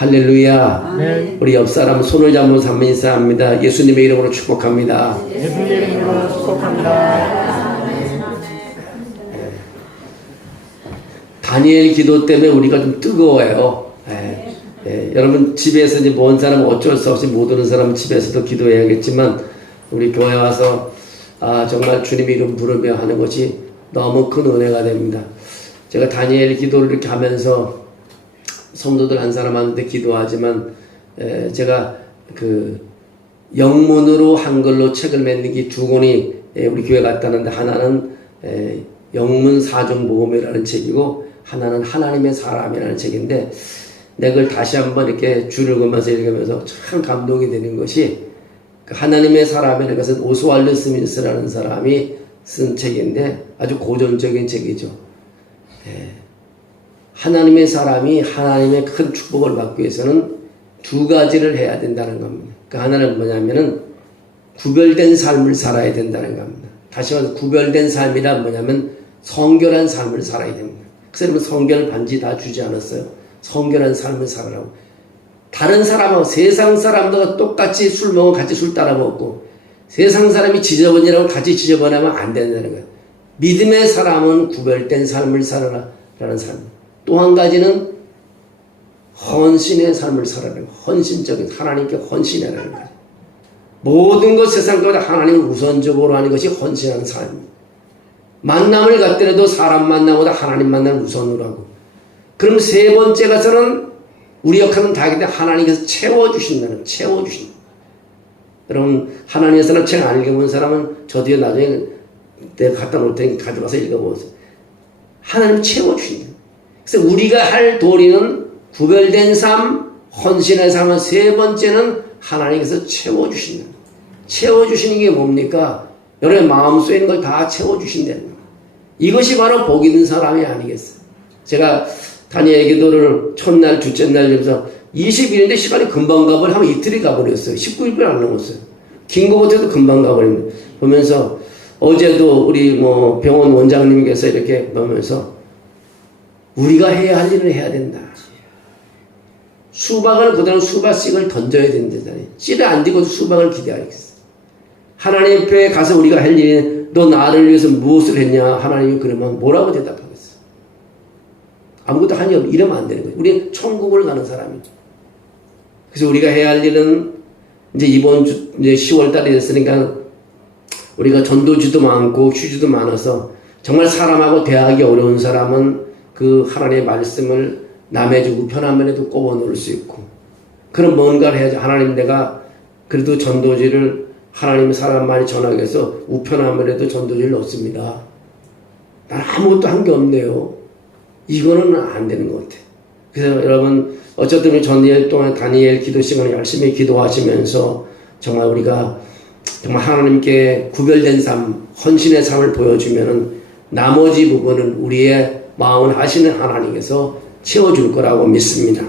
할렐루야. 네. 우리 옆 사람 손을 잡고 한번 인사합니다. 예수님의 이름으로 축복합니다. 예수님의 이름으로 축복합니다. 다니엘 기도 때문에 우리가 좀 뜨거워요. 여러분 집에서 이제 먼 사람은 어쩔 수 없이 못 오는 사람은 집에서도 기도해야겠지만 우리 교회 와서 정말 주님의 이름 부르며 하는 것이 너무 큰 은혜가 됩니다. 제가 다니엘 기도를 이렇게 하면서 성도들 한 사람한테 기도하지만 제가 그 영문으로 한글로 책을 맺는 게 두 권이 우리 교회 갔다는데 하나는 영문 사정복음이라는 책이고 하나는 하나님의 사람이라는 책인데 내가 그걸 다시 한번 이렇게 줄을 그으면서 읽으면서 참 감동이 되는 것이 그 하나님의 사람이라는 것은 오스왈드 스미스라는 사람이 쓴 책인데 아주 고전적인 책이죠. 하나님의 사람이 하나님의 큰 축복을 받기 위해서는 두 가지를 해야 된다는 겁니다. 그 하나는 뭐냐면은 구별된 삶을 살아야 된다는 겁니다. 다시 말해서 구별된 삶이란 뭐냐면 성결한 삶을 살아야 됩니다. 그 사람은 성결 반지 다 주지 않았어요. 성결한 삶을 살아라고. 다른 사람하고 세상 사람들과 똑같이 술 먹으면 같이 술 따라 먹고 세상 사람이 지저분이라고 같이 지저분하면 안 된다는 거예요. 믿음의 사람은 구별된 삶을 살아라라는 삶. 또 한 가지는 헌신의 삶을 살아라는 거예요. 헌신적인 하나님께 헌신하라는 거예요. 모든 것 세상 것보다 하나님을 우선적으로 하는 것이 헌신하는 삶입니다. 만남을 갖더라도 사람 만남보다 하나님 만남을 우선으로 하고 그럼 세 번째 가서는 우리 역할은 다인데 하나님께서 채워주신다. 여러분 하나님의 사람 책 안 읽어본 사람은 저 뒤에 나중에 내가 갖다 놓을 테니 가져가서 읽어보세요. 하나님 채워주신다. 그래서 우리가 할 도리는 구별된 삶, 헌신의 삶은 세 번째는 하나님께서 채워주신다. 채워주시는 게 뭡니까? 여러분의 마음속에 있는 걸 다 채워주신다는 거예요. 이것이 바로 복 있는 사람이 아니겠어요. 제가 다니엘 기도를 첫날, 둘째 날 하면서 20일인데 시간이 금방 가버려 하면 이틀이 가버렸어요. 19일뿐이 안 넘었어요. 긴 거 같아도 금방 가버립니다. 보면서 어제도 우리 병원 원장님께서 이렇게 보면서 우리가 해야 할 일을 해야 된다. 수박을 그다음 수박씩을 던져야 된다잖아요. 씨를 안 뒤고도 수박을 기대하겠어. 하나님 앞에 가서 우리가 할 일이 너 나를 위해서 무엇을 했냐? 하나님이 그러면 뭐라고 대답하겠어? 아무것도 한 일 없. 이러면 안 되는 거예요. 우리는 천국을 가는 사람이죠. 그래서 우리가 해야 할 일은 이제 이번 주 이제 10월 달이 됐으니까 우리가 전도지도 많고 휴지도 많아서 정말 사람하고 대하기 어려운 사람은 그 하나님의 말씀을 남의 집 우편화면에도 꼽아 놓을 수 있고 그런 뭔가를 해야지. 하나님 내가 그래도 전도지를 하나님의 사람 많이 전하기 위해서 우편화면에도 전도지를 넣습니다. 난 아무것도 한 게 없네요. 이거는 안 되는 것 같아요. 그래서 여러분 어쨌든 전일 동안 다니엘 기도 시간을 열심히 기도하시면서 정말 우리가 정말 하나님께 구별된 삶, 헌신의 삶을 보여주면은 나머지 부분은 우리의 마음을 하시는 하나님께서 채워줄 거라고 믿습니다.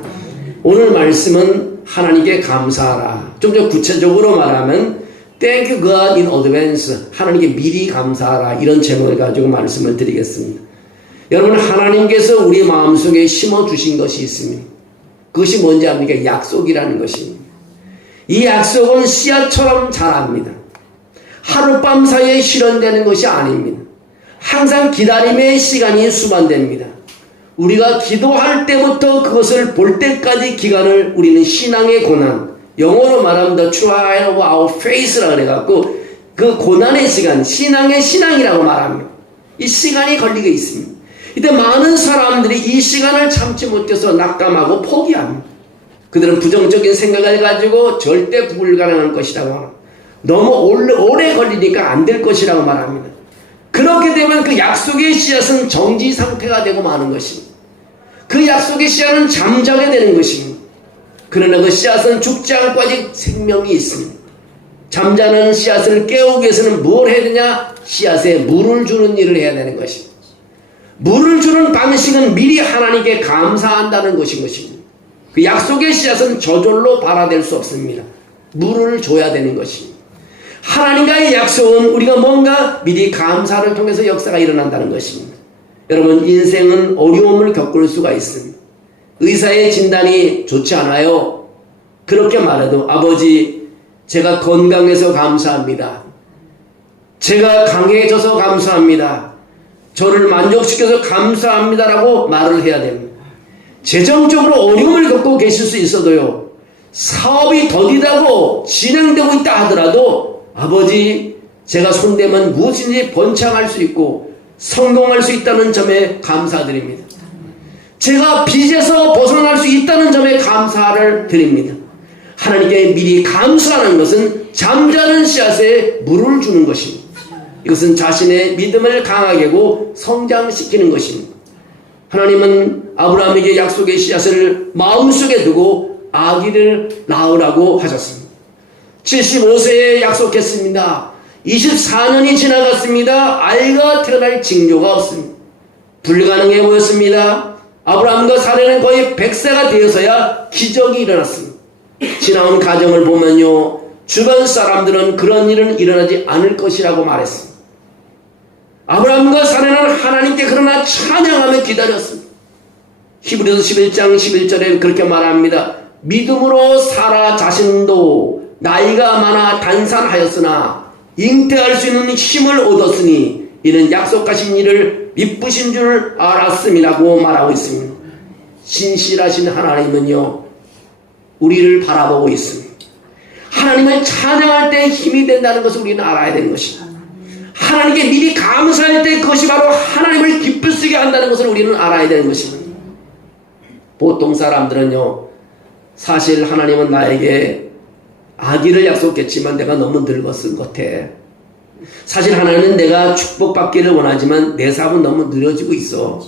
오늘 말씀은 하나님께 감사하라. 좀 더 구체적으로 말하면 Thank you God in advance. 하나님께 미리 감사하라. 이런 제목을 가지고 말씀을 드리겠습니다. 여러분 하나님께서 우리 마음속에 심어주신 것이 있습니다. 그것이 뭔지 압니까? 약속이라는 것입니다. 이 약속은 씨앗처럼 자랍니다. 하룻밤 사이에 실현되는 것이 아닙니다. 항상 기다림의 시간이 수반됩니다. 우리가 기도할 때부터 그것을 볼 때까지 기간을 우리는 신앙의 고난, 영어로 말하면 the trial of our faith라고 해갖고 그 고난의 시간, 신앙이라고 말합니다. 이 시간이 걸리게 있습니다. 이때 많은 사람들이 이 시간을 참지 못해서 낙담하고 포기합니다. 그들은 부정적인 생각을 가지고 절대 불가능한 것이라고 합니다. 너무 오래 걸리니까 안 될 것이라고 말합니다. 그렇게 되면 그 약속의 씨앗은 정지 상태가 되고 마는 것입니다. 그 약속의 씨앗은 잠자게 되는 것입니다. 그러나 그 씨앗은 죽지 않고 아직 생명이 있습니다. 잠자는 씨앗을 깨우기 위해서는 뭘 해야 되냐? 씨앗에 물을 주는 일을 해야 되는 것입니다. 물을 주는 방식은 미리 하나님께 감사한다는 것인 것입니다. 그 약속의 씨앗은 저절로 발화될 수 없습니다. 물을 줘야 되는 것입니다. 하나님과의 약속은 우리가 뭔가 미리 감사를 통해서 역사가 일어난다는 것입니다. 여러분 인생은 어려움을 겪을 수가 있습니다. 의사의 진단이 좋지 않아요. 그렇게 말해도 아버지, 제가 건강해서 감사합니다. 제가 강해져서 감사합니다. 저를 만족시켜서 감사합니다라고 말을 해야 됩니다. 재정적으로 어려움을 겪고 계실 수 있어도요, 사업이 더디다고 진행되고 있다 하더라도 아버지, 제가 손대면 무엇인지 번창할 수 있고 성공할 수 있다는 점에 감사드립니다. 제가 빚에서 벗어날 수 있다는 점에 감사를 드립니다. 하나님께 미리 감사하는 것은 잠자는 씨앗에 물을 주는 것입니다. 이것은 자신의 믿음을 강하게 하고 성장시키는 것입니다. 하나님은 아브라함에게 약속의 씨앗을 마음속에 두고 아기를 낳으라고 하셨습니다. 75세에 약속했습니다. 24년이 지나갔습니다. 아이가 태어날 징조가 없습니다. 불가능해 보였습니다. 아브라함과 사라는 거의 100세가 되어서야 기적이 일어났습니다. 지나온 가정을 보면요, 주변 사람들은 그런 일은 일어나지 않을 것이라고 말했습니다. 아브라함과 사라는 하나님께 그러나 찬양하며 기다렸습니다. 히브리서 11장 11절에 그렇게 말합니다. 믿음으로 사라 자신도 나이가 많아 단산하였으나 잉태할 수 있는 힘을 얻었으니 이는 약속하신 일을 미쁘신 줄 알았음이라고 말하고 있습니다. 신실하신 하나님은요, 우리를 바라보고 있습니다. 하나님을 찬양할 때 힘이 된다는 것을 우리는 알아야 되는 것입니다. 하나님께 미리 감사할 때 그것이 바로 하나님을 기쁘시게 한다는 것을 우리는 알아야 되는 것입니다. 보통 사람들은요, 사실 하나님은 나에게 아기를 약속했지만 내가 너무 늙었을 것 같아. 사실 하나님은 내가 축복받기를 원하지만 내 삶은 너무 느려지고 있어.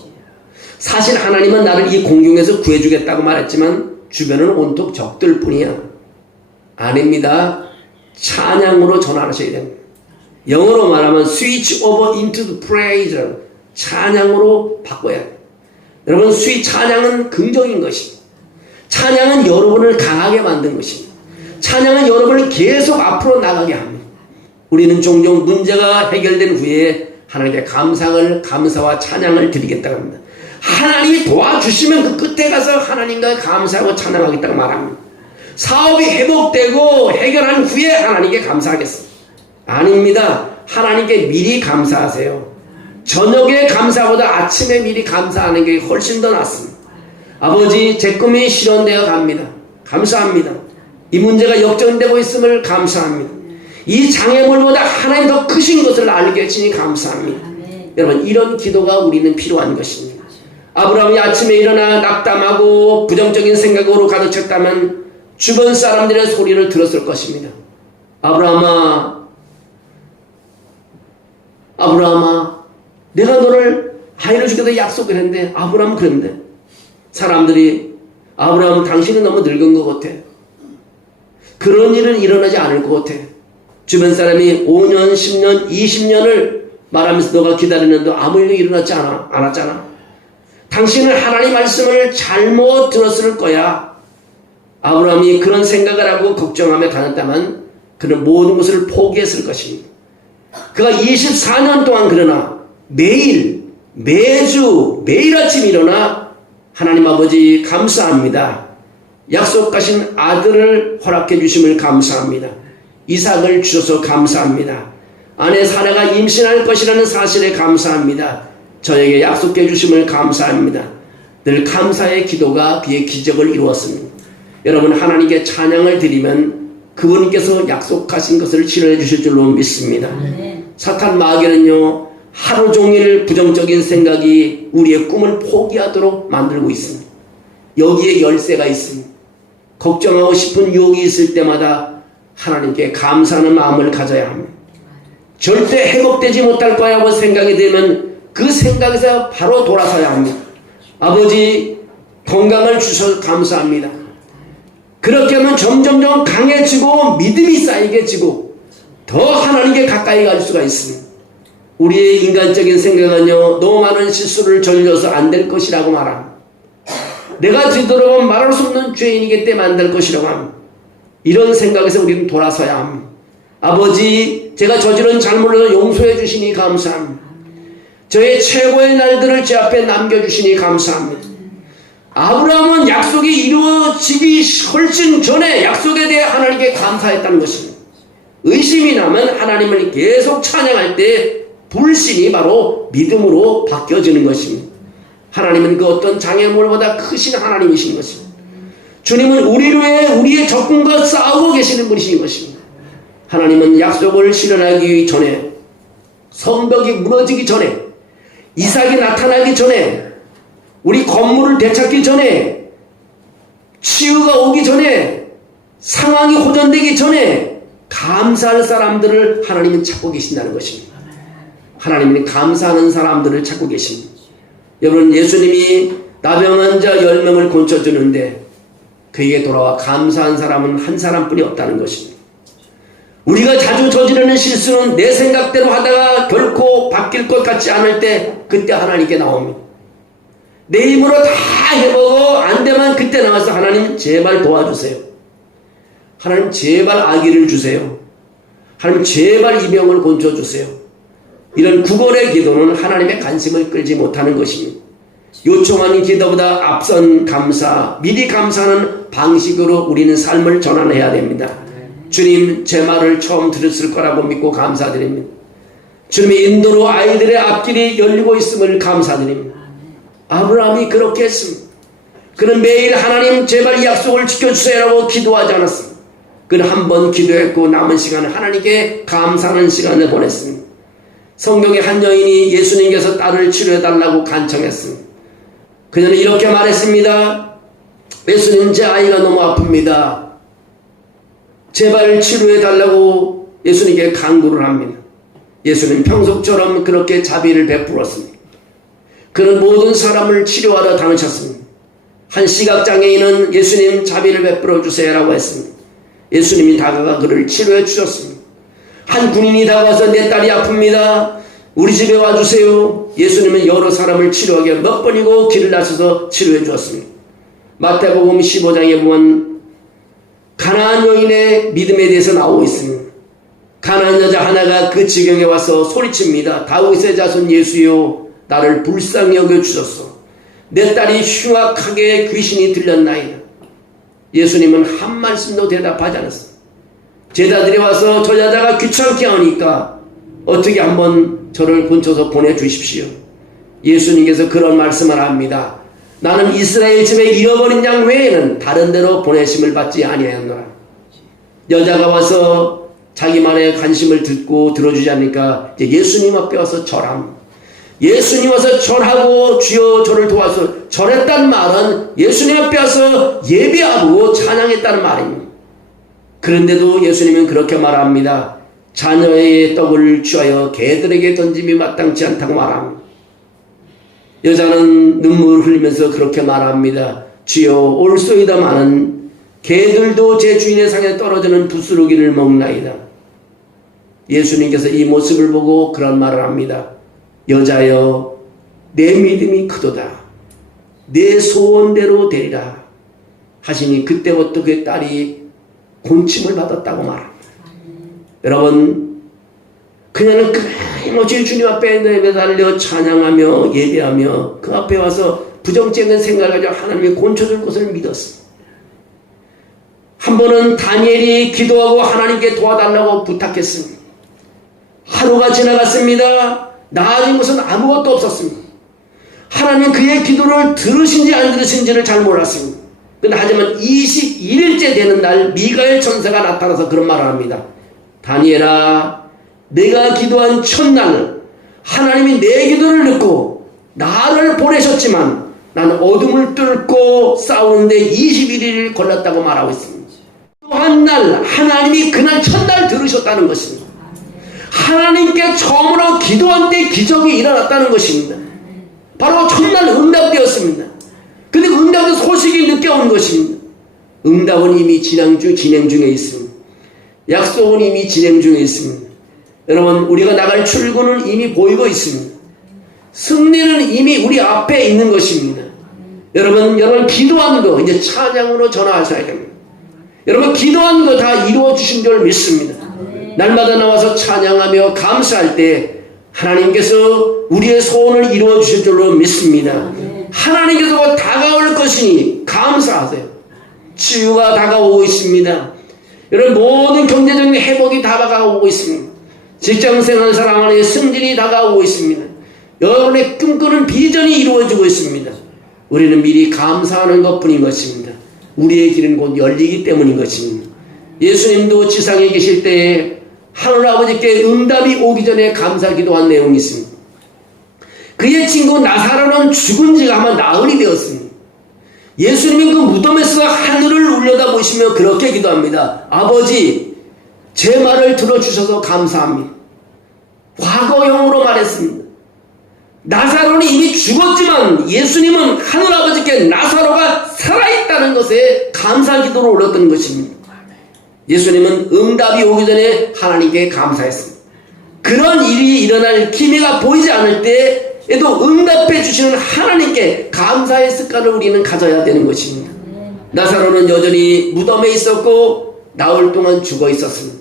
사실 하나님은 나를 이 공경에서 구해주겠다고 말했지만 주변은 온통 적들 뿐이야. 아닙니다. 찬양으로 전환하셔야 됩니다. 영어로 말하면 switch over into the praise, 찬양으로 바꿔야 돼요. 여러분, 찬양은 긍정인 것입니다. 찬양은 여러분을 강하게 만든 것입니다. 찬양은 여러분을 계속 앞으로 나가게 합니다. 우리는 종종 문제가 해결된 후에 하나님께 감사와 찬양을 드리겠다고 합니다. 하나님이 도와주시면 그 끝에 가서 하나님과 감사하고 찬양하겠다고 말합니다. 사업이 회복되고 해결한 후에 하나님께 감사하겠습니다. 아닙니다. 하나님께 미리 감사하세요. 저녁에 감사보다 아침에 미리 감사하는 게 훨씬 더 낫습니다. 아버지, 제 꿈이 실현되어 갑니다. 감사합니다. 이 문제가 역전되고 있음을 감사합니다. 이 장애물보다 하나님 더 크신 것을 알게 해주시니 감사합니다. 여러분, 이런 기도가 우리는 필요한 것입니다. 아브라함이 아침에 일어나 낙담하고 부정적인 생각으로 가득 찼다면 주변 사람들의 소리를 들었을 것입니다. 아브라함아, 내가 너를 아이를 주겠다 약속을 했는데, 아브라함은 그랬는데, 사람들이 아브라함은 당신은 너무 늙은 것 같아. 그런 일은 일어나지 않을 것 같아. 주변 사람이 5년, 10년, 20년을 말하면서 너가 기다리는데 아무 일도 일어나지 않았잖아. 당신은 하나님 말씀을 잘못 들었을 거야. 아브라함이 그런 생각을 하고 걱정하며 다녔다면 그는 모든 것을 포기했을 것입니다. 그가 24년 동안 그러나 매일 아침 일어나 하나님 아버지 감사합니다. 약속하신 아들을 허락해 주심을 감사합니다. 이삭을 주셔서 감사합니다. 아내 사라가 임신할 것이라는 사실에 감사합니다. 저에게 약속해 주심을 감사합니다. 늘 감사의 기도가 그의 기적을 이루었습니다. 여러분, 하나님께 찬양을 드리면 그분께서 약속하신 것을 실현해 주실 줄로 믿습니다. 사탄 마귀는요, 하루 종일 부정적인 생각이 우리의 꿈을 포기하도록 만들고 있습니다. 여기에 열쇠가 있습니다. 걱정하고 싶은 유혹이 있을 때마다 하나님께 감사하는 마음을 가져야 합니다. 절대 회복되지 못할 거야 하고 생각이 들면 그 생각에서 바로 돌아서야 합니다. 아버지, 건강을 주셔서 감사합니다. 그렇게 하면 점점점 강해지고 믿음이 쌓이게 지고 더 하나님께 가까이 갈 수가 있습니다. 우리의 인간적인 생각은요, 너무 많은 실수를 저질러서 안 될 것이라고 말합니다. 내가 뒤돌아보면 말할 수 없는 죄인이기 때문에 안 될 것이라고 합니다. 이런 생각에서 우리는 돌아서야 합니다. 아버지, 제가 저지른 잘못을 용서해 주시니 감사합니다. 저의 최고의 날들을 제 앞에 남겨주시니 감사합니다. 아브라함은 약속이 이루어지기 훨씬 전에 약속에 대해 하나님께 감사했다는 것입니다. 의심이 나면 하나님을 계속 찬양할 때 불신이 바로 믿음으로 바뀌어지는 것입니다. 하나님은 그 어떤 장애물보다 크신 하나님이신 것입니다. 주님은 우리를 위해 우리의 적군과 싸우고 계시는 분이신 것입니다. 하나님은 약속을 실현하기 전에, 성벽이 무너지기 전에, 이삭이 나타나기 전에, 우리 건물을 되찾기 전에, 치유가 오기 전에, 상황이 호전되기 전에 감사할 사람들을 하나님은 찾고 계신다는 것입니다. 하나님은 감사하는 사람들을 찾고 계십니다. 여러분, 예수님이 나병 환자 10명을 고쳐주는데 그에게 돌아와 감사한 사람은 한 사람뿐이 없다는 것입니다. 우리가 자주 저지르는 실수는 내 생각대로 하다가 결코 바뀔 것 같지 않을 때 그때 하나님께 나옵니다. 내 힘으로 다 해보고 안 되면 그때 나와서 하나님 제발 도와주세요. 하나님 제발 아기를 주세요. 하나님 제발 이 병을 고쳐주세요. 이런 구걸의 기도는 하나님의 관심을 끌지 못하는 것입니다. 요청하는 기도보다 앞선 감사, 미리 감사하는 방식으로 우리는 삶을 전환해야 됩니다. 주님, 제 말을 처음 들었을 거라고 믿고 감사드립니다. 주님의 인도로 아이들의 앞길이 열리고 있음을 감사드립니다. 아브라함이 그렇게 했습니다. 그는 매일 하나님 제발 이 약속을 지켜주세요라고 기도하지 않았습니다. 그는 한 번 기도했고 남은 시간을 하나님께 감사하는 시간을 보냈습니다. 성경의 한 여인이 예수님께서 딸을 치료해달라고 간청했습니다. 그녀는 이렇게 말했습니다. 예수님, 제 아이가 너무 아픕니다. 제발 치료해달라고 예수님께 간구를 합니다. 예수님 평소처럼 그렇게 자비를 베풀었습니다. 그는 모든 사람을 치료하러 다니셨습니다. 한 시각장애인은 예수님 자비를 베풀어 주세요라고 했습니다. 예수님이 다가가 그를 치료해 주셨습니다. 한 군인이 다가와서 내 딸이 아픕니다. 우리 집에 와주세요. 예수님은 여러 사람을 치료하게 몇 번이고 길을 나서서 치료해 주었습니다. 마태복음 15장에 보면 가나안 여인의 믿음에 대해서 나오고 있습니다. 가나안 여자 하나가 그 지경에 와서 소리칩니다. 다윗의 자손 예수여, 나를 불쌍히 여겨주소서. 내 딸이 흉악하게 귀신이 들렸나이다. 예수님은 한 말씀도 대답하지 않았습니다. 제자들이 와서 저 여자가 귀찮게 하니까 어떻게 한번 저를 본쳐서 보내주십시오. 예수님께서 그런 말씀을 합니다. 나는 이스라엘 집에 잃어버린 양 외에는 다른 데로 보내심을 받지 아니하였노라. 여자가 와서 자기 말에 관심을 듣고 들어주지 않으니까 이제 예수님 앞에 와서 절합니다. 예수님 와서 절하고 주여 저를 도와서 절했단 말은 예수님 앞에 와서 예배하고 찬양했다는 말입니다. 그런데도 예수님은 그렇게 말합니다. 자녀의 떡을 취하여 개들에게 던짐이 마땅치 않다고 말합니다. 여자는 눈물을 흘리면서 그렇게 말합니다. 주여 올소이다마는 개들도 제 주인의 상에 떨어지는 부스러기를 먹나이다. 예수님께서 이 모습을 보고 그런 말을 합니다. 여자여, 내 믿음이 크도다. 내 소원대로 되리라 하시니 그때부터 그 딸이 곤침을 받았다고 말합니다. 여러분, 그녀는 끊임없이 주님 앞에 내달려 찬양하며 예배하며 그 앞에 와서 부정적인 생각을 가지고 하나님이 곤쳐줄 것을 믿었습니다. 한 번은 다니엘이 기도하고 하나님께 도와달라고 부탁했습니다. 하루가 지나갔습니다. 나아진 것은 아무것도 없었습니다. 하나님은 그의 기도를 들으신지 안 들으신지를 잘 몰랐습니다. 하지만 21일째 되는 날 미가엘 천사가 나타나서 그런 말을 합니다. 다니엘아, 내가 기도한 첫날 하나님이 내 기도를 듣고 나를 보내셨지만 나는 어둠을 뚫고 싸우는데 21일이 걸렸다고 말하고 있습니다. 또 한 날 하나님이 그날 첫날 들으셨다는 것입니다. 하나님께 처음으로 기도한 때 기적이 일어났다는 것입니다. 바로 첫날 응답되었습니다. 근데 응답은 소식이 늦게 온 것입니다. 응답은 이미 진행 중에 있습니다. 약속은 이미 진행 중에 있습니다. 여러분, 우리가 나갈 출구는 이미 보이고 있습니다. 승리는 이미 우리 앞에 있는 것입니다. 여러분 기도한 거 이제 찬양으로 전화하셔야 됩니다. 여러분 기도한 거 다 이루어 주신 줄 믿습니다. 날마다 나와서 찬양하며 감사할 때 하나님께서 우리의 소원을 이루어 주실 줄로 믿습니다. 하나님께서 다가올 것이니 감사하세요. 치유가 다가오고 있습니다. 여러분 모든 경제적인 회복이 다가오고 있습니다. 직장생활 사람 안에 승진이 다가오고 있습니다. 여러분의 꿈꾸는 비전이 이루어지고 있습니다. 우리는 미리 감사하는 것뿐인 것입니다. 우리의 길은 곧 열리기 때문인 것입니다. 예수님도 지상에 계실 때에 하늘아버지께 응답이 오기 전에 감사 기도한 내용이 있습니다. 그의 친구 나사로는 죽은 지가 아마 나흘이 되었습니다. 예수님이 그 무덤에서 하늘을 올려다보시며 그렇게 기도합니다. 아버지, 제 말을 들어주셔서 감사합니다. 과거형으로 말했습니다. 나사로는 이미 죽었지만 예수님은 하늘아버지께 나사로가 살아있다는 것에 감사 기도를 올렸던 것입니다. 예수님은 응답이 오기 전에 하나님께 감사했습니다. 그런 일이 일어날 기미가 보이지 않을 때에도 응답해 주시는 하나님께 감사의 습관을 우리는 가져야 되는 것입니다. 나사로는 여전히 무덤에 있었고 나흘 동안 죽어 있었습니다.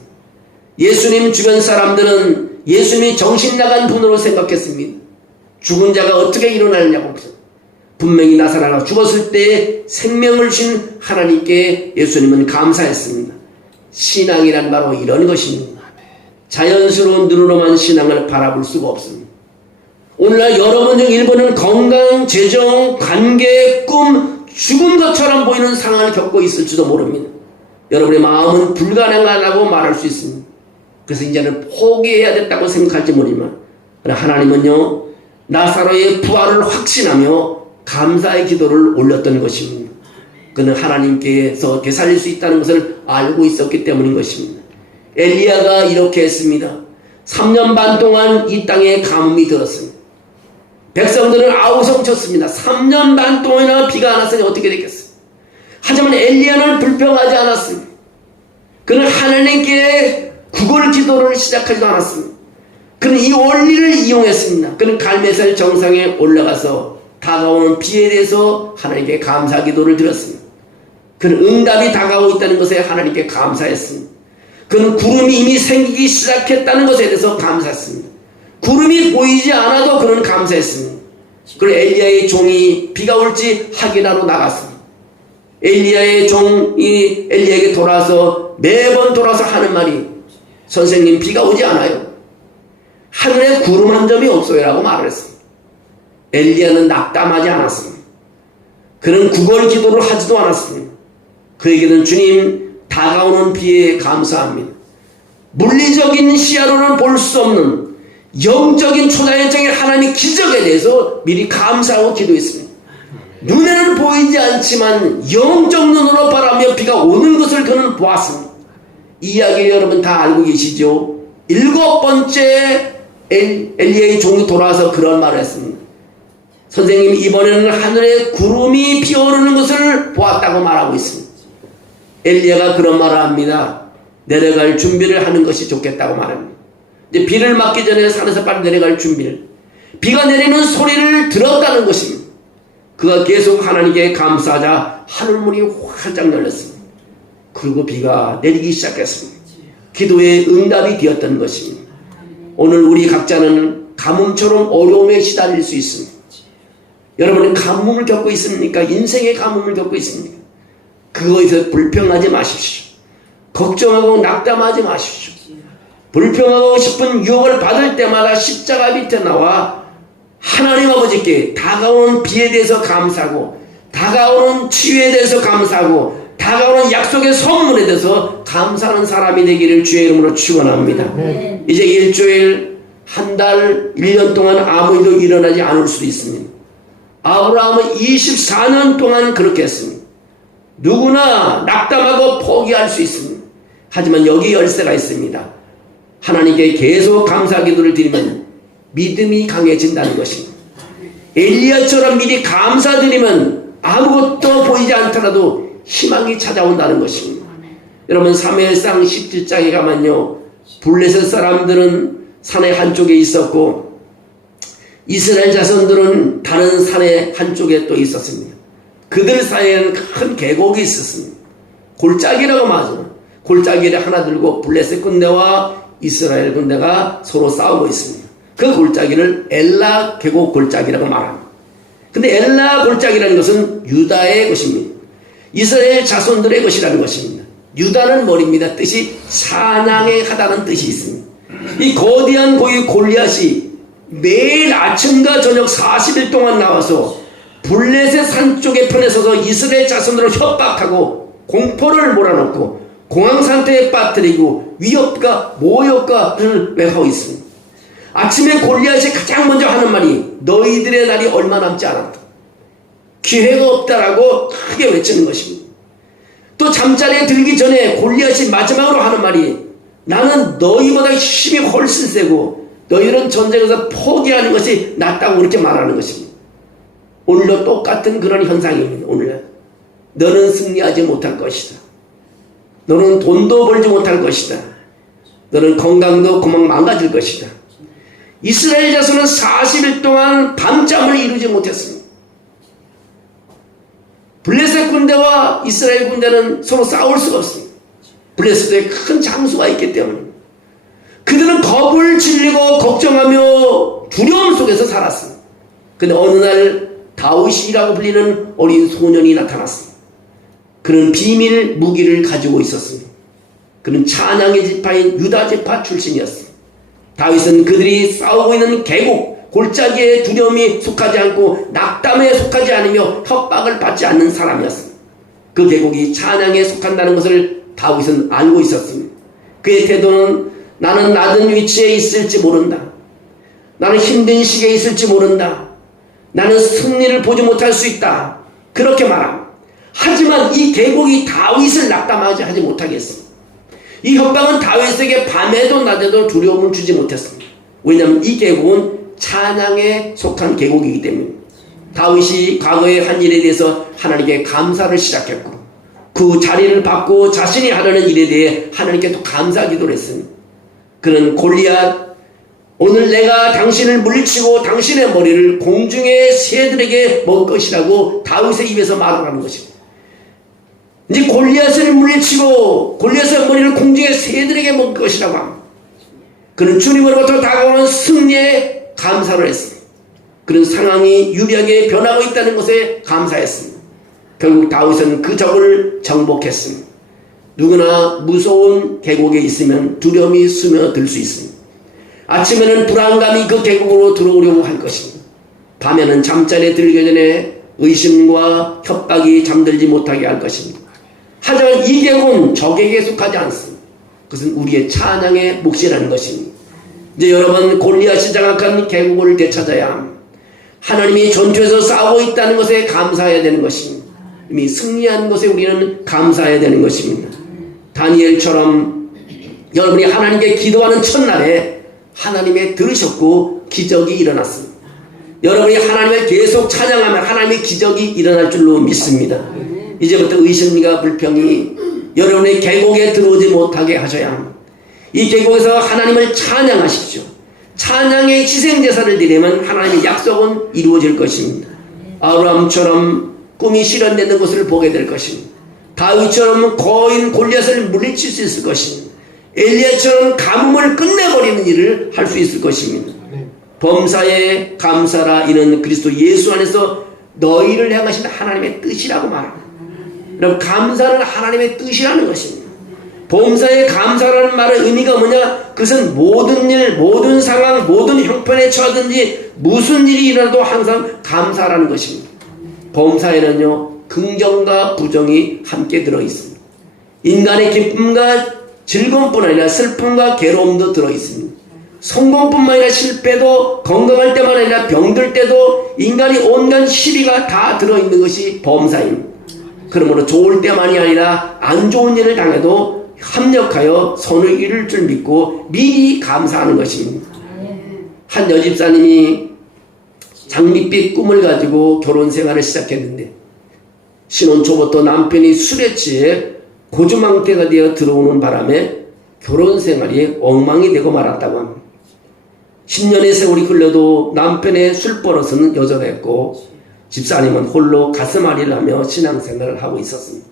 예수님 주변 사람들은 예수님이 정신 나간 분으로 생각했습니다. 죽은 자가 어떻게 일어나느냐고. 분명히 나사로가 죽었을 때 생명을 주신 하나님께 예수님은 감사했습니다. 신앙이란 바로 이런 것입니다. 자연스러운 눈으로만 신앙을 바라볼 수가 없습니다. 오늘날 여러분 중 일부는 건강, 재정, 관계, 꿈, 죽은 것처럼 보이는 상황을 겪고 있을지도 모릅니다. 여러분의 마음은 불가능하다고 말할 수 있습니다. 그래서 이제는 포기해야 됐다고 생각할지 모르지만 하나님은요, 나사로의 부활을 확신하며 감사의 기도를 올렸던 것입니다. 그는 하나님께서 되살릴 수 있다는 것을 알고 있었기 때문인 것입니다. 엘리야가 이렇게 했습니다. 3년 반 동안 이 땅에 가뭄이 들었습니다. 백성들은 아우성쳤습니다. 3년 반 동안이나 비가 안 왔으니 어떻게 됐겠어요? 하지만 엘리야는 불평하지 않았습니다. 그는 하나님께 구걸 기도를 시작하지도 않았습니다. 그는 이 원리를 이용했습니다. 그는 갈멜산 정상에 올라가서 다가오는 비에 대해서 하나님께 감사 기도를 드렸습니다. 그는 응답이 다가오고 있다는 것에 하나님께 감사했습니다. 그는 구름이 이미 생기기 시작했다는 것에 대해서 감사했습니다. 구름이 보이지 않아도 그는 감사했습니다. 그리고 엘리야의 종이 비가 올지 확인하러 나갔습니다. 엘리야의 종이 엘리야에게 돌아와서 매번 돌아서 하는 말이, 선생님 비가 오지 않아요. 하늘에 구름 한 점이 없어요 라고 말을 했습니다. 엘리야는 낙담하지 않았습니다. 그는 구걸 기도를 하지도 않았습니다. 그에게는 주님 다가오는 비에 감사합니다. 물리적인 시야로는 볼 수 없는 영적인 초자연적인 하나님의 기적에 대해서 미리 감사하고 기도했습니다. 눈에는 보이지 않지만 영적 눈으로 바라며 비가 오는 것을 그는 보았습니다. 이 이야기 여러분 다 알고 계시죠? 7번째 엘리야의 종이 돌아와서 그런 말을 했습니다. 선생님, 이번에는 하늘에 구름이 피어오르는 것을 보았다고 말하고 있습니다. 엘리야가 그런 말을 합니다. 내려갈 준비를 하는 것이 좋겠다고 말합니다. 이제 비를 맞기 전에 산에서 빨리 내려갈 준비를, 비가 내리는 소리를 들었다는 것입니다. 그가 계속 하나님께 감사하자 하늘문이 활짝 열렸습니다. 그리고 비가 내리기 시작했습니다. 기도의 응답이 되었던 것입니다. 오늘 우리 각자는 가뭄처럼 어려움에 시달릴 수 있습니다. 여러분은 가뭄을 겪고 있습니까? 인생의 가뭄을 겪고 있습니까? 그거에서 불평하지 마십시오. 걱정하고 낙담하지 마십시오. 불평하고 싶은 유혹을 받을 때마다 십자가 밑에 나와 하나님 아버지께 다가오는 비에 대해서 감사하고, 다가오는 치유에 대해서 감사하고, 다가오는 약속의 선물에 대해서 감사하는 사람이 되기를 주의 이름으로 축원합니다. 이제 일주일, 한 달, 1년 동안 아무 일도 일어나지 않을 수도 있습니다. 아브라함은 24년 동안 그렇게 했습니다. 누구나 낙담하고 포기할 수 있습니다. 하지만 여기 열쇠가 있습니다. 하나님께 계속 감사 기도를 드리면 믿음이 강해진다는 것입니다. 엘리야처럼 미리 감사드리면 아무것도 보이지 않더라도 희망이 찾아온다는 것입니다. 여러분, 사무엘상 17장에 가면요, 블레셋 사람들은 산의 한쪽에 있었고 이스라엘 자손들은 다른 산의 한쪽에 또 있었습니다. 그들 사이에는 큰 계곡이 있었습니다. 골짜기라고 말하죠. 골짜기를 하나 들고 블레셋 군대와 이스라엘 군대가 서로 싸우고 있습니다. 그 골짜기를 엘라 계곡 골짜기라고 말합니다. 근데 엘라 골짜기라는 것은 유다의 것입니다. 이스라엘 자손들의 것이라는 것입니다. 유다는 머리입니다. 뜻이 사냥에 하다는 뜻이 있습니다. 이 거대한 고기 골리앗이 매일 아침과 저녁 40일 동안 나와서 블레셋 산 쪽에 편에 서서 이스라엘 자손들을 협박하고 공포를 몰아넣고 공황 상태에 빠뜨리고 위협과 모욕과를 매하고 있습니다. 아침에 골리앗이 가장 먼저 하는 말이 너희들의 날이 얼마 남지 않았다. 기회가 없다라고 크게 외치는 것입니다. 또 잠자리에 들기 전에 골리앗이 마지막으로 하는 말이 나는 너희보다 힘이 훨씬 세고 너희들은 전쟁에서 포기하는 것이 낫다고 그렇게 말하는 것입니다. 오늘도 똑같은 그런 현상입니다. 오늘 너는 승리하지 못할 것이다. 너는 돈도 벌지 못할 것이다. 너는 건강도 그만 망가질 것이다. 이스라엘 자손은 40일 동안 밤잠을 이루지 못했습니다. 블레셋 군대와 이스라엘 군대는 서로 싸울 수가 없습니다. 블레셋에 큰 장수가 있기 때문입니다. 그들은 겁을 질리고 걱정하며 두려움 속에서 살았습니다. 그런데 어느 날 다윗이라고 불리는 어린 소년이 나타났습니다. 그는 비밀 무기를 가지고 있었습니다. 그는 찬양의 지파인 유다 지파 출신이었습니다. 다윗은 그들이 싸우고 있는 계곡, 골짜기에 두려움이 속하지 않고 낙담에 속하지 않으며 협박을 받지 않는 사람이었습니다. 그 계곡이 찬양에 속한다는 것을 다윗은 알고 있었습니다. 그의 태도는 나는 낮은 위치에 있을지 모른다. 나는 힘든 시기에 있을지 모른다. 나는 승리를 보지 못할 수 있다. 그렇게 말합니다. 하지만 이 계곡이 다윗을 낙담하지 하지 못하게 했습니다. 이 협박은 다윗에게 밤에도 낮에도 두려움을 주지 못했습니다. 왜냐하면 이 계곡은 찬양에 속한 계곡이기 때문에 다윗이 과거의 한 일에 대해서 하나님께 감사를 시작했고 그 자리를 받고 자신이 하려는 일에 대해 하나님께 또 감사 기도를 했습니다. 그는 골리앗 오늘 내가 당신을 물리치고 당신의 머리를 공중의 새들에게 먹을 것이라고 다윗의 입에서 말을 하는 것입니다. 이제 골리앗을 물리치고 골리앗의 머리를 공중의 새들에게 먹을 것이라고 합니다. 그는 주님으로부터 다가오는 승리에 감사를 했습니다. 그런 상황이 유리하게 변하고 있다는 것에 감사했습니다. 결국 다윗은 그 적을 정복했습니다. 누구나 무서운 계곡에 있으면 두려움이 스며들 수 있습니다. 아침에는 불안감이 그 계곡으로 들어오려고 할 것입니다. 밤에는 잠자리에 들기 전에 의심과 협박이 잠들지 못하게 할 것입니다. 하지만 이 계곡은 적에게 속하지 않습니다. 그것은 우리의 찬양의 몫이라는 것입니다. 이제 여러분 골리앗이 장악한 계곡을 되찾아야 합니다. 하나님이 전투에서 싸우고 있다는 것에 감사해야 되는 것입니다. 이미 승리한 것에 우리는 감사해야 되는 것입니다. 다니엘처럼 여러분이 하나님께 기도하는 첫날에 하나님의 들으셨고 기적이 일어났습니다. 여러분이 하나님을 계속 찬양하면 하나님의 기적이 일어날 줄로 믿습니다. 이제부터 의심과 불평이 여러분의 계곡에 들어오지 못하게 하셔야 합니다. 이 계곡에서 하나님을 찬양하십시오. 찬양의 희생제사를 드리면 하나님의 약속은 이루어질 것입니다. 아브라함처럼 꿈이 실현되는 것을 보게 될 것입니다. 다윗처럼 거인 골리앗을 물리칠 수 있을 것입니다. 엘리야처럼 가뭄을 끝내버리는 일을 할 수 있을 것입니다. 범사에 감사라 이는 그리스도 예수 안에서 너희를 향하신 하나님의 뜻이라고 말합니다. 여러분 감사는 하나님의 뜻이라는 것입니다. 범사에 감사라는 말의 의미가 뭐냐? 그것은 모든 일, 모든 상황, 모든 형편에 처하든지 무슨 일이 일어나도 항상 감사라는 것입니다. 범사에는요 긍정과 부정이 함께 들어있습니다. 인간의 기쁨과 즐거움뿐 아니라 슬픔과 괴로움도 들어있습니다. 성공뿐만 아니라 실패도, 건강할 때만 아니라 병들 때도 인간이 온갖 시비가 다 들어있는 것이 범사입니다. 그러므로 좋을 때만이 아니라 안 좋은 일을 당해도 합력하여 선을 이룰 줄 믿고 미리 감사하는 것입니다. 한 여집사님이 장밋빛 꿈을 가지고 결혼 생활을 시작했는데 신혼 초부터 남편이 술에 취해 고주망태가 되어 들어오는 바람에 결혼 생활이 엉망이 되고 말았다고 합니다. 10년의 세월이 흘러도 남편의 술버릇은 여전했고 집사님은 홀로 가슴앓이를 하며 신앙생활을 하고 있었습니다.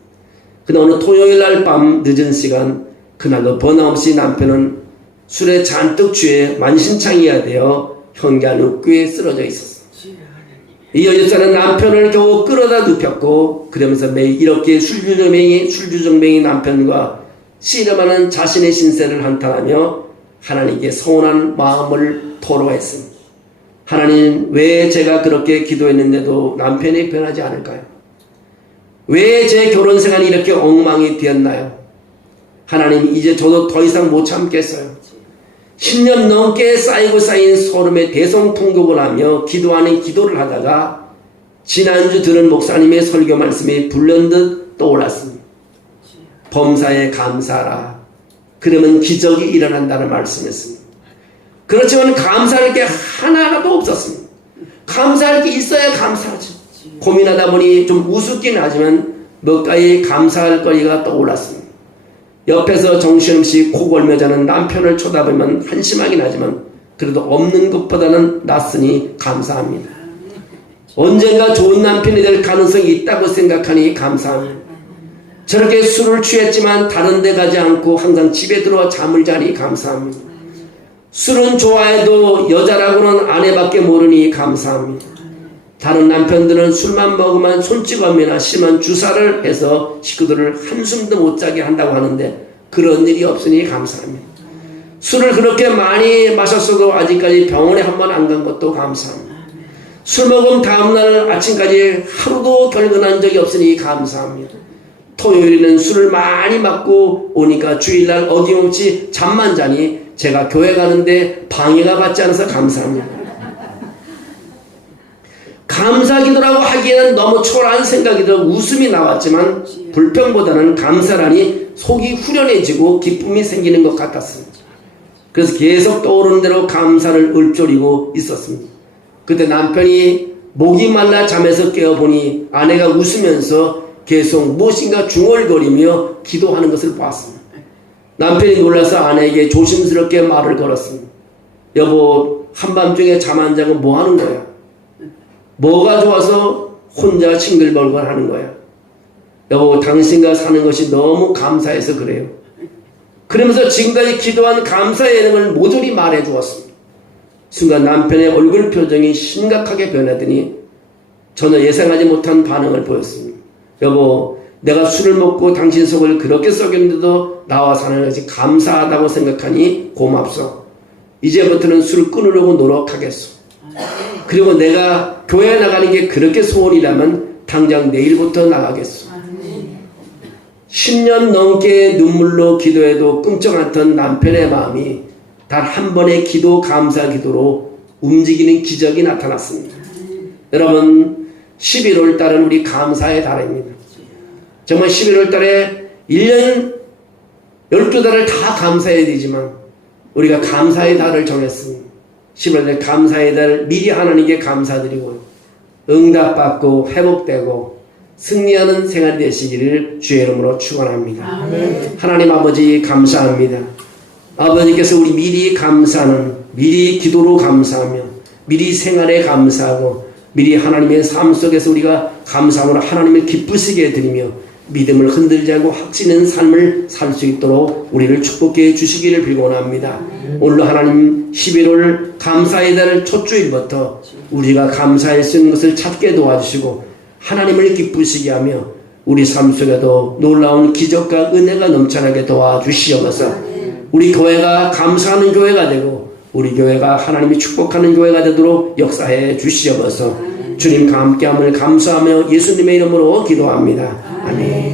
그러나 어느 토요일날 밤 늦은 시간 그날도 번함없이 남편은 술에 잔뜩 취해 만신창이가 되어 현관 입구에 쓰러져 있었습니다. 이 여집사는 남편을 겨우 끌어다 눕혔고 그러면서 매일 이렇게 술주정뱅이 남편과 씨름하는 자신의 신세를 한탄하며 하나님께 서운한 마음을 토로했습니다. 하나님, 왜 제가 그렇게 기도했는데도 남편이 변하지 않을까요? 왜 제 결혼 생활이 이렇게 엉망이 되었나요? 하나님, 이제 저도 더 이상 못 참겠어요. 10년 넘게 쌓이고 쌓인 소름에 대성통곡을 하며 기도하는 기도를 하다가 지난주 들은 목사님의 설교 말씀이 불현듯 떠올랐습니다. 범사에 감사하라. 그러면 기적이 일어난다는 말씀이었습니다. 그렇지만 감사할 게 하나라도 없었습니다. 감사할 게 있어야 감사하죠. 고민하다 보니 좀 우습긴 하지만 몇 가지 감사할 거리가 떠올랐습니다. 옆에서 정신없이 코골며 자는 남편을 쳐다보면 한심하긴 하지만 그래도 없는 것보다는 낫으니 감사합니다. 언젠가 좋은 남편이 될 가능성이 있다고 생각하니 감사합니다. 저렇게 술을 취했지만 다른 데 가지 않고 항상 집에 들어와 잠을 자니 감사합니다. 술은 좋아해도 여자라고는 아내밖에 모르니 감사합니다. 다른 남편들은 술만 먹으면 손찌검이나 심한 주사를 해서 식구들을 한숨도 못 자게 한다고 하는데 그런 일이 없으니 감사합니다. 술을 그렇게 많이 마셨어도 아직까지 병원에 한 번 안 간 것도 감사합니다. 술 먹은 다음날 아침까지 하루도 결근한 적이 없으니 감사합니다. 토요일에는 술을 많이 맞고 오니까 주일날 어김없이 잠만 자니 제가 교회 가는데 방해가 받지 않아서 감사합니다. 감사 기도라고 하기에는 너무 초라한 생각이 들어 웃음이 나왔지만 불평보다는 감사라니 속이 후련해지고 기쁨이 생기는 것 같았습니다. 그래서 계속 떠오르는 대로 감사를 읊조리고 있었습니다. 그때 남편이 목이 말라 잠에서 깨어보니 아내가 웃으면서 계속 무엇인가 중얼거리며 기도하는 것을 보았습니다. 남편이 놀라서 아내에게 조심스럽게 말을 걸었습니다. 여보, 한밤중에 잠 안 자고 뭐 하는 거야? 뭐가 좋아서 혼자 싱글벙글 하는 거야? 여보, 당신과 사는 것이 너무 감사해서 그래요. 그러면서 지금까지 기도한 감사의 내용을 모조리 말해 주었습니다. 순간 남편의 얼굴 표정이 심각하게 변하더니 전혀 예상하지 못한 반응을 보였습니다. 여보, 내가 술을 먹고 당신 속을 그렇게 썩였는데도 나와 사는 것이 감사하다고 생각하니 고맙소. 이제부터는 술을 끊으려고 노력하겠소. 그리고 내가 교회 나가는 게 그렇게 소원이라면 당장 내일부터 나가겠소. 10년 넘게 눈물로 기도해도 꿈쩍 않던 남편의 마음이 단 한 번의 기도 감사 기도로 움직이는 기적이 나타났습니다. 여러분, 11월 달은 우리 감사의 달입니다. 정말 11월 달에 1년 12달을 다 감사해야 되지만 우리가 감사의 달을 정했습니다. 11월 달 감사의 달 미리 하나님께 감사드리고 응답받고 회복되고 승리하는 생활이 되시기를 주의 이름으로 축원합니다. 하나님 아버지 감사합니다. 아버지께서 우리 미리 감사는 미리 기도로 감사하며 미리 생활에 감사하고 미리 하나님의 삶 속에서 우리가 감사함으로 하나님을 기쁘시게 해드리며 믿음을 흔들지 않고 확신있는 삶을 살 수 있도록 우리를 축복해 주시기를 빌곤합니다. 오늘도 하나님 11월 감사의 달 첫 주일부터 우리가 감사할 수 있는 것을 찾게 도와주시고 하나님을 기쁘시게 하며 우리 삶 속에도 놀라운 기적과 은혜가 넘쳐나게 도와주시옵소서. 우리 교회가 감사하는 교회가 되고 우리 교회가 하나님이 축복하는 교회가 되도록 역사해 주시옵소서. 주님과 함께함을 감사하며 예수님의 이름으로 기도합니다. 아멘.